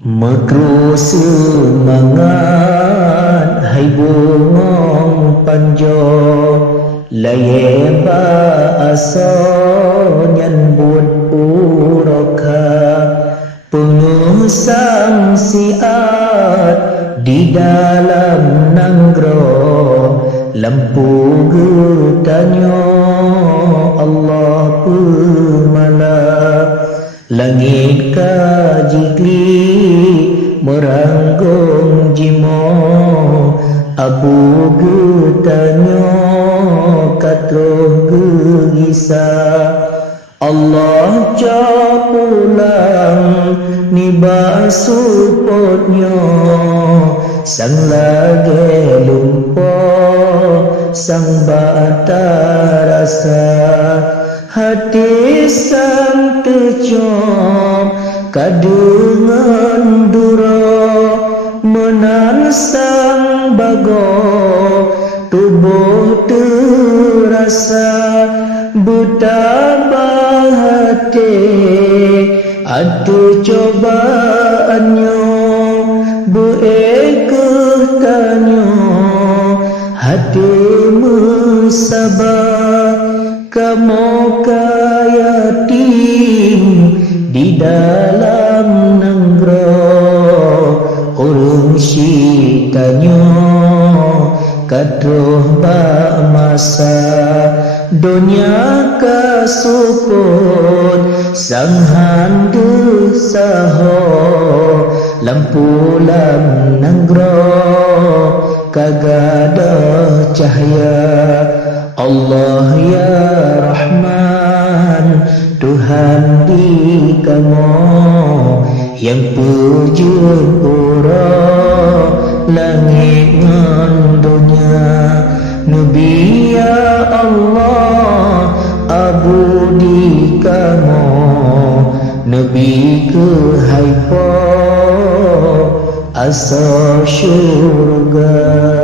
Mekru semangat hai bungong panjo laye ba aso nyambut uroka penuh samsiat di dalam nanggro lampu getanyo Allah pemala langit kajikli meranggung jimo abu getanyo katruh gegisa Allah capulang niba supotnyo sang lage lumpo sang bata rasa hati sang kecom kadungan duro menan sang bago tubuh terasa buta bahate adu cobaannya beekeh tanyo hati musabah kamu kayatim di dalam nanggro urung sitanyo kadroh ba masa dunia kasuput sang handu saho lampu lam nanggro kagada cahaya Allah ya Rahman Tuhan di kamu yang pujud pura langit ngan dunia Nabi ya Allah abu di kamu Nabi ke haipo asa syurga